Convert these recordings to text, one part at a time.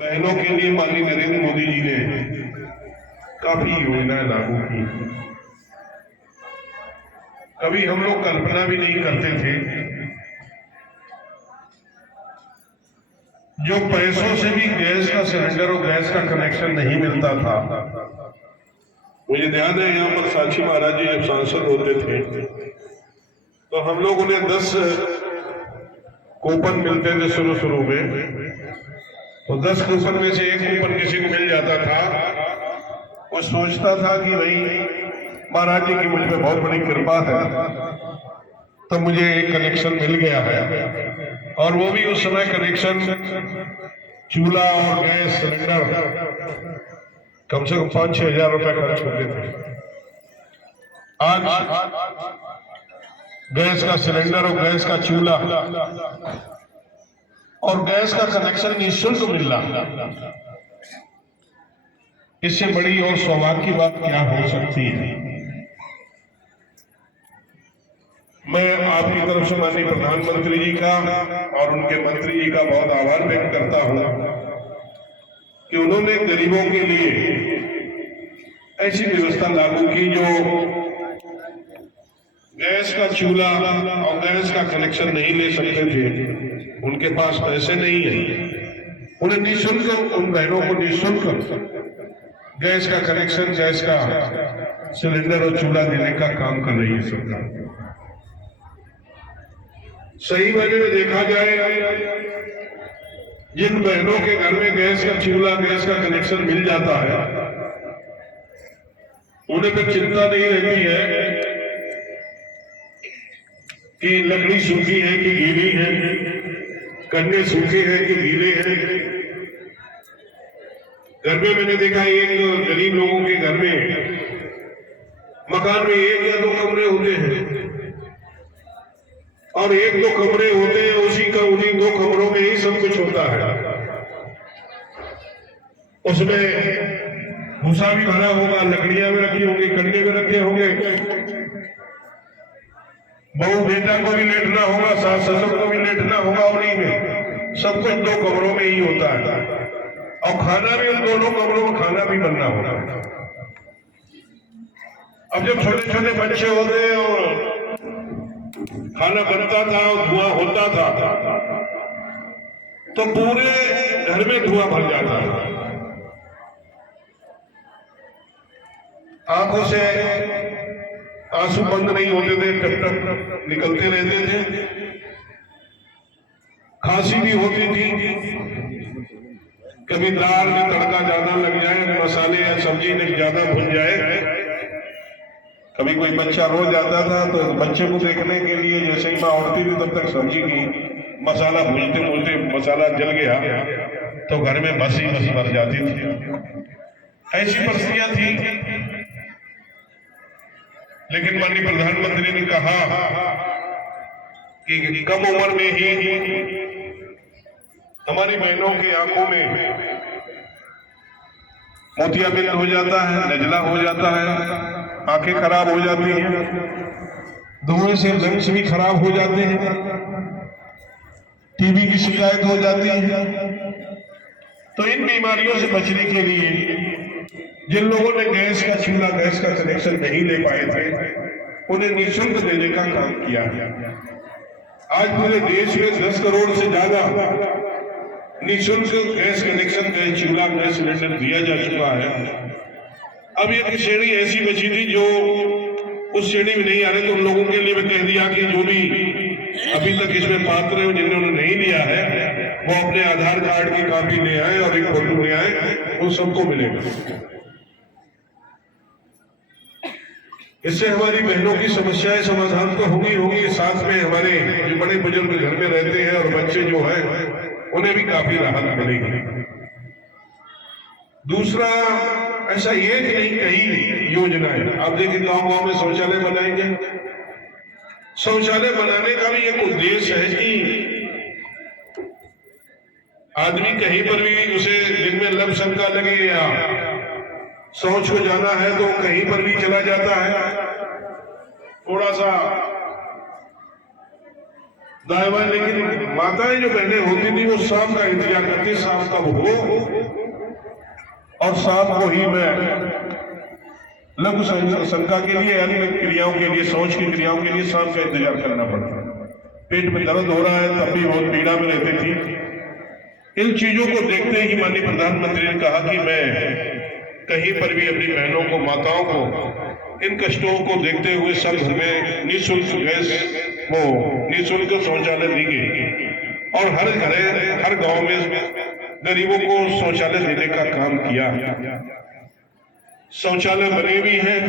बहनों के लिए माननीय नरेंद्र मोदी जी ने काफी योजनाएं लागू की। कभी हम लोग कल्पना भी नहीं करते थे। जो पैसों से भी गैस का सिलेंडर और गैस का कनेक्शन नहीं मिलता था। मुझे ध्यान है यहाँ पर साक्षी महाराज जी जब सांसद होते थे तो हम लोग उन्हें 10 कूपन मिलते थे शुरू में। तो 10 कूपन में से एक कूपन किसी को मिल जाता था। वो सोचता था कि भाई महाराज जी की मुझ पे बहुत बड़ी कृपा है, तो मुझे एक कनेक्शन मिल गया है। और वो भी उस समय कनेक्शन चूल्हा और गैस सिलेंडर कम से कम 5-6 हजार रुपए खर्च होते थे। आज गैस का सिलेंडर और गैस का चूल्हा और गैस का कनेक्शन निःशुल्क मिल रहा। इससे बड़ी और सौभाग्य की बात क्या हो सकती है। मैं आपकी तरफ से माननीय प्रधानमंत्री जी का और उनके मंत्री जी का बहुत आभार व्यक्त करता हूं कि उन्होंने गरीबों के लिए ऐसी व्यवस्था लागू की जो गैस का चूल्हा और गैस का कनेक्शन नहीं ले सकते थे, उनके पास पैसे नहीं है, उन्हें निःशुल्क, उन बहनों को निःशुल्क गैस का कनेक्शन, गैस का सिलेंडर और चूल्हा देने का काम कर रही है सरकार। सही मायने में देखा जाए, जिन बहनों के घर में गैस का चूल्हा, गैस का कनेक्शन मिल जाता है, उन्हें फिर चिंता नहीं रहती है कि लकड़ी सूखी है कि गीली है, कन्ने सूखे हैं कि गीले हैं। घर में मैंने देखा एक गरीब लोगों के घर में मकान में 1 या 2 कमरे होते हैं और 1-2 कमरे होते हैं, उन्हीं 2 कमरों में ही सब कुछ होता है। उसमें भूसा भी भरा होगा, लकड़ियां भी रखी होंगी, कन्ने भी रखे होंगे, बहू बेटा को भी लेटना होगा, सास ससुर को भी लेटना होगा, उन्हीं में सब कुछ 2 कमरों में ही होता है। और खाना भी उन दोनों कमरों में खाना भी बनना होगा। अब जब छोटे छोटे बच्चे होते हैं और खाना बनता था और धुआं होता था तो पूरे घर में धुआं भर जाता था। आंखों से आंसू बंद नहीं होते थे, टप टप निकलते रहते थे, खांसी भी होती थी। कभी दाल में तड़का ज्यादा लग जाए, मसाले या सब्जी में ज्यादा भुन जाए। कभी कोई बच्चा रो जाता था तो बच्चे को देखने के लिए जैसे ही माँ उठती थी तब तक सब्जी की मसाला भूनते भूनते मसाला जल गया तो घर में बसी भर जाती थी। ऐसी परिस्थितियां थी। लेकिन माननीय प्रधानमंत्री ने कहा कि कम उम्र में ही हमारी बहनों की आंखों में मोतियाबिंद हो जाता है, नजला हो जाता है, आंखें खराब हो जाती हैं, धुएं से लंग्स भी खराब हो जाते हैं, टीबी की शिकायत हो जाती है। तो इन बीमारियों से बचने के लिए जिन लोगों ने गैस का चूल्हा, गैस का कनेक्शन नहीं ले पाए थे, उन्हें निःशुल्क देने का काम किया है। आज पूरे देश में 10 करोड़ से ज्यादा निःशुल्क गैस कनेक्शन, गैस चूल्हा, गैस सिलेंडर दिया जा चुका है। अब एक श्रेणी ऐसी बची थी जो उस श्रेणी में नहीं आ रहे, तो उन लोगों के लिए मैं कह दिया कि जो भी अभी तक इसमें पात्र है, जिन्होंने नहीं लिया है, वो अपने आधार कार्ड की कॉपी ले आए और एक फोटो ले आए, वो सबको मिलेगा। इससे हमारी बहनों की समस्याएं समाधान तो होगी, साथ में हमारे जो बड़े बुजुर्ग घर में रहते हैं और बच्चे जो हैं उन्हें भी काफी राहत मिलेगी। दूसरा, ऐसा एक नहीं कई योजना है। आप देखिए गांव-गांव में शौचालय बनाएंगे। शौचालय बनाने का भी एक उद्देश्य है कि आदमी कहीं पर भी उसे दिन में लब शंका लगे या शौच को जाना है तो कहीं पर भी चला जाता है, थोड़ा सा दाएं बाएं, लेकिन माताएं जो बहनें होती थी वो शाम का इंतजार करती, शाम कब हो और शाम को ही मैं लघु शंका के लिए, अन्य क्रियाओं के लिए, शौच की क्रियाओं के लिए शाम का इंतजार करना पड़ता। पेट में दर्द हो रहा है तब भी बहुत पीड़ा में रहती थी। इन चीजों को देखते ही माननीय प्रधानमंत्री ने कहा कि मैं कहीं पर भी अपनी बहनों को, माताओं को इन कष्टों को देखते हुए सब घर में निःशुल्क गैस वो निःशुल्क शौचालय दी गई और हर गांव में गरीबों को शौचालय देने का काम किया। शौचालय बने भी हैं,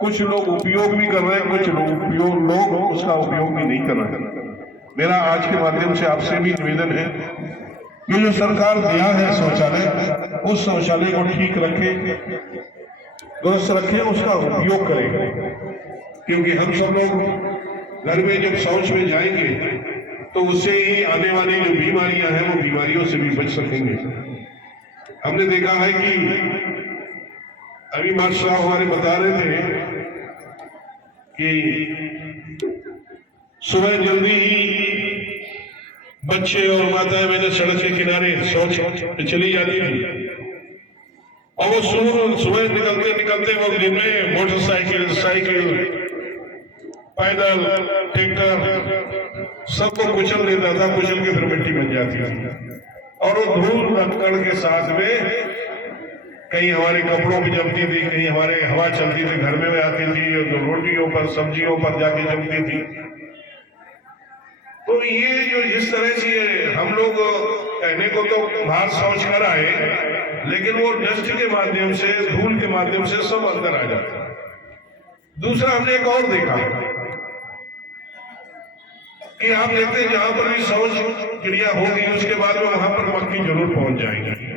कुछ लोग उपयोग भी कर रहे हैं, कुछ लोग उसका उपयोग भी नहीं कर रहे। मेरा आज के माध्यम से आपसे भी निवेदन है, ये जो सरकार दिया है शौचालय, उस शौचालय को ठीक रखें, दुरुस्त रखें, उसका उपयोग करें, क्योंकि हम सब लोग घर में जब शौच में जाएंगे तो उससे ही आने वाली जो बीमारियां हैं वो बीमारियों से भी बच सकेंगे। हमने देखा है कि अभी मास्टर साहब हमारे बता रहे थे कि सुबह जल्दी ही बच्चे और माताएं मैंने सड़क के किनारे शौच पे चली जाती थी और वो सुबह निकलते निकलते वो दिन में मोटरसाइकिल, साइकिल, पैदल, ट्रैक्टर सबको कुचल देता था, कुचल के फिर मिट्टी बन जाती थी और वो धूल रखड़ के साथ में कहीं हमारे कपड़ों पे जमती थी, कहीं हमारे हवा चलती थी, घर में आती थी, और रोटियों पर, सब्जियों पर जाके जमती थी। तो ये जो जिस तरह से हम लोग कहने को तो बाहर शौच कर आए, लेकिन वो डस्ट के माध्यम से, धूल के माध्यम से सब अंदर आ जाता है। दूसरा हमने एक और देखा कि आप देखते हैं जहां पर भी शौच क्रिया होगी उसके बाद में वहां पर मक्खी जरूर पहुंच जाएगी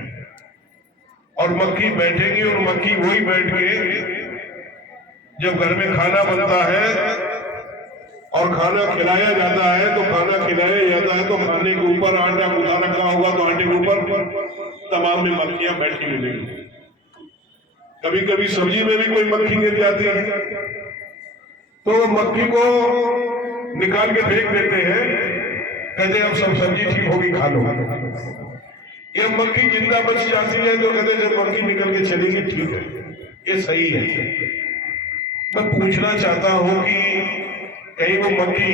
और मक्खी बैठेगी और मक्खी वही बैठ के जब घर में खाना बनता है और खाना खिलाया जाता है तो खाने के ऊपर आटा गुथा रखा होगा तो आटे के ऊपर तमाम में मक्खियां बैठी मिलेंगी। कभी कभी सब्जी में भी कोई मक्खी गिर जाती है तो मक्खी को निकाल के फेंक देते हैं, कहते अब सब सब्जी ठीक होगी, खा लो। ये मक्खी जिंदा बच जाती है तो कहते जब मक्खी निकल के चलेगी ठीक है, ये सही है। मैं पूछना चाहता हूं कि कहीं वो मक्खी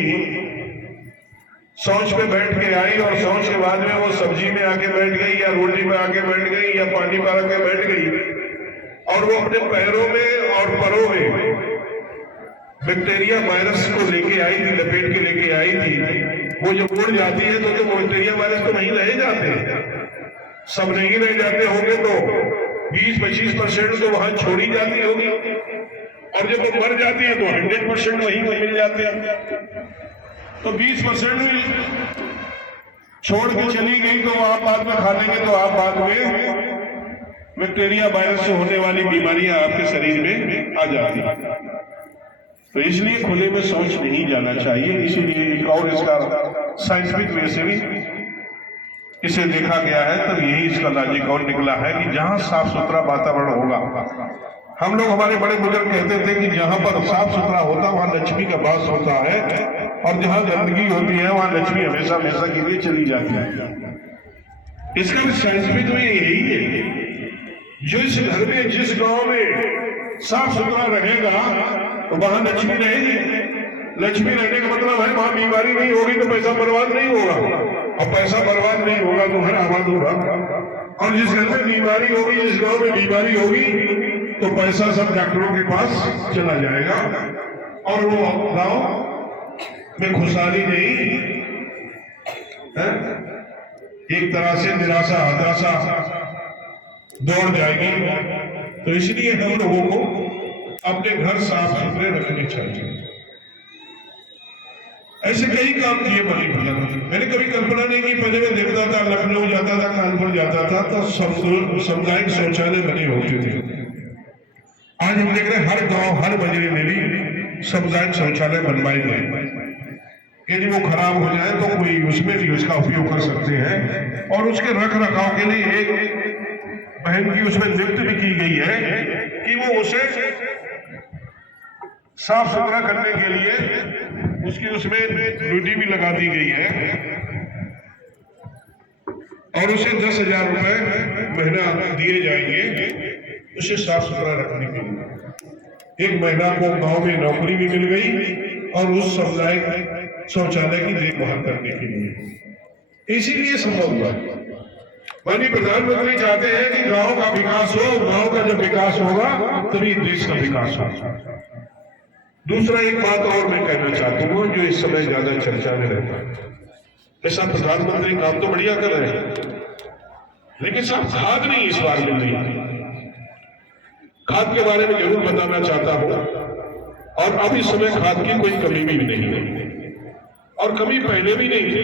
शौच पे बैठ के आई और शौच के बाद में वो सब्जी में आके बैठ गई या रोटी पे आके बैठ गई या पानी पर आके बैठ गई और वो अपने पैरों में और परों में बैक्टीरिया वायरस को लेके आई थी, लपेट के लेके आई थी। वो जब उड़ जाती है तो बैक्टीरिया वायरस तो नहीं रह जाते, सब नहीं रह जाते होंगे तो 20-25% तो वहां छोड़ी जाती होगी और जब वो मर जाती है तो 100% वहीं मिल जाते हैं। तो 20% भी छोड़ के चली गई तो आप बाद में खा लेंगे तो आप बाद में बैक्टीरिया वायरस से होने वाली बीमारियां आपके शरीर में आ जाती है। तो इसलिए खुले में शौच नहीं जाना चाहिए। इसीलिए एक और इसका साइंटिफिक वे से भी इसे देखा गया है, तो यही इसका लॉजिक और निकला है कि जहां साफ सुथरा वातावरण होगा, हम लोग हमारे बड़े बुजुर्ग कहते थे कि जहां पर साफ सुथरा होता वहां लक्ष्मी का वास होता है और जहां गंदगी होती है वहां लक्ष्मी हमेशा हमेशा के लिए चली जाती है। इसका भी साइंटिफिक वे यही है, जिस घर में, जिस गांव में साफ सुथरा रहेगा तो वहां लक्ष्मी रहेगी। लक्ष्मी रहने का मतलब है वहां बीमारी नहीं होगी तो पैसा बर्बाद नहीं होगा, और पैसा बर्बाद नहीं होगा तो घर आबाद होगा। और जिस घर में बीमारी होगी, जिस गांव में बीमारी होगी तो पैसा सब डॉक्टरों के पास चला जाएगा और वो गांव में खुशहाली नहीं है, एक तरह से निराशा, हताशा दौड़ जाएगी। तो इसलिए हम लोगों को अपने घर साफ सुथरे रखने चाहिए। ऐसे कई काम किए बड़ी भैया, मैंने कभी कल्पना नहीं की। पहले मैं देखता था, लखनऊ जाता था, कानपुर जाता था तो सामुदायिक शौचालय बने होते थे। आज हम देख रहे हैं हर गांव, हर बजरे में भी सामुदायिक शौचालय बनवाए गए। यदि वो खराब हो जाए तो कोई उसमें भी उसका उपयोग कर सकते हैं और उसके रख रखाव के लिए एक बहन की उसमें नियुक्त भी की गई है कि वो उसे साफ सुथरा करने के लिए उसकी उसमें ड्यूटी भी लगा दी गई है और उसे 10,000 रुपए महीना दिए जाएंगे उसे साफ सुथरा रखने के लिए। एक महिला को गांव में नौकरी भी मिल गई और उस सामुदायिक शौचालय की देखभाल करने के लिए। इसीलिए संभव हुआ। माननीय प्रधानमंत्री चाहते हैं कि गांव का विकास हो, गांव का जब विकास होगा तभी देश का विकास होगा। दूसरा एक बात और मैं कहना चाहता हूँ जो इस समय ज्यादा चर्चा में रहता है। ऐसा प्रधानमंत्री काम तो बढ़िया कर रहे हैं, लेकिन साहब खाद नहीं इस बार मिल रही। खाद के बारे में जरूर बताना चाहता हूं और अब इस समय खाद की कोई कमी भी नहीं है और कमी पहले भी नहीं थी।